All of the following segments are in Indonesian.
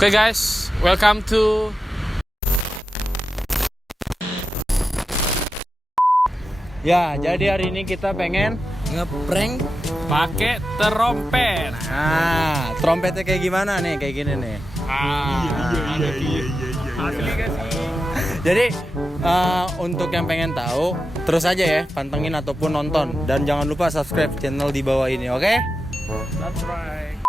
Oke guys, welcome to Ya, jadi hari ini kita pengen ngeprank pakai terompet. Nah, trompetnya kayak gimana nih? Kayak gini nih. Iya. Asli guys. Jadi untuk yang pengen tahu, terus aja ya pantengin ataupun nonton, dan jangan lupa subscribe channel di bawah ini, oke? That's right.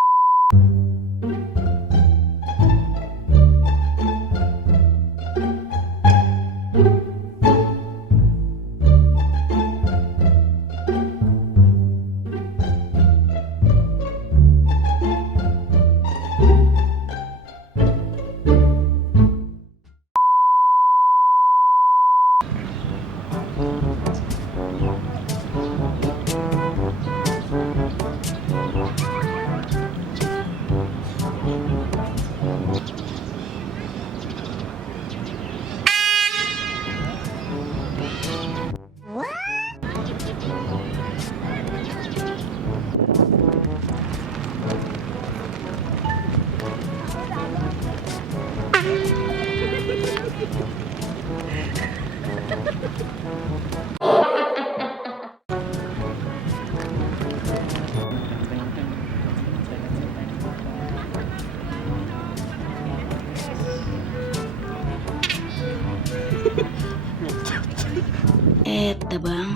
Bang.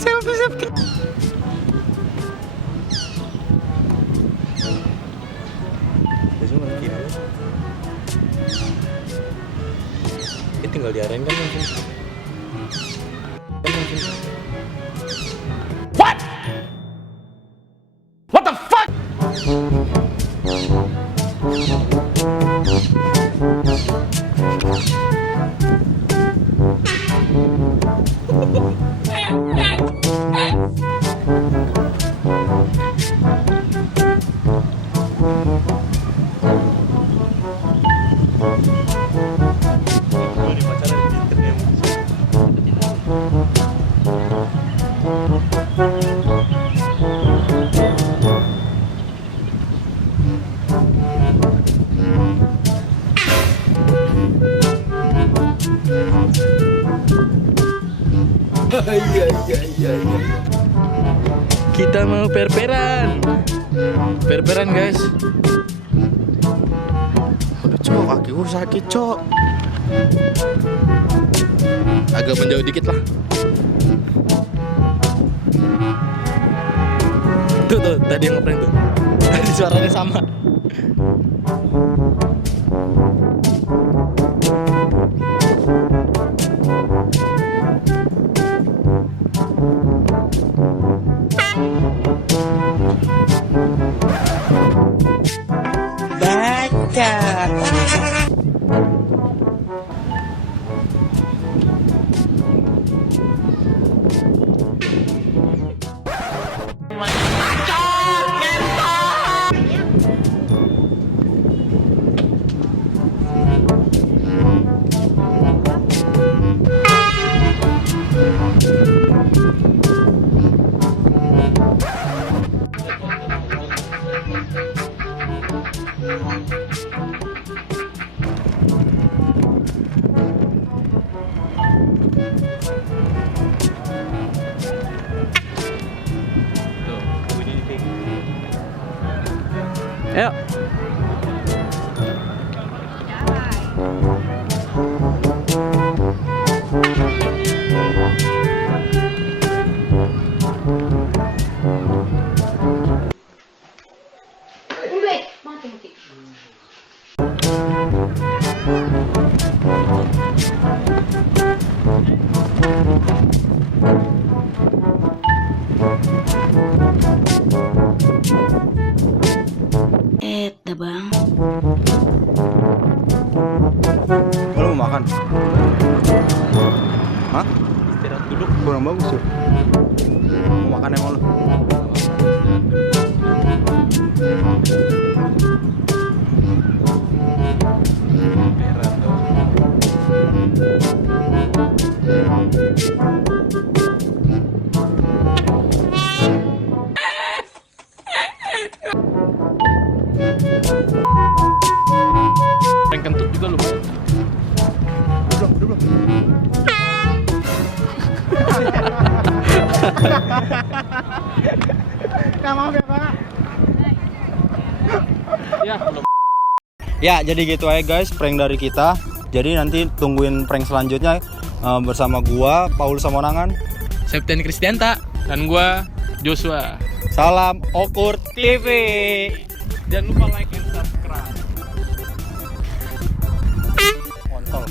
Selfie. Ini tinggal diarahin kan langsung. What the fuck? Iya. Kita mau perperan guys. Aduh cok, kaki gue sakit cok. Agak menjauh dikit lah. Tuh, tadi yang ngeprank tuh. Tadi suaranya sama. Ayo. Mati. Bang. Lo mau makan? Hah? Istirahat dulu. Kurang bagus tuh. Mau makan emang lo? Maaf ya Pak. Ya, belum. Ya, jadi gitu aja guys prank dari kita. Jadi nanti tungguin prank selanjutnya bersama gua, Paul Samonangan, Septian Kristianta dan gua Joshua. Salam Okurtv. Jangan lupa like and subscribe. Kontol.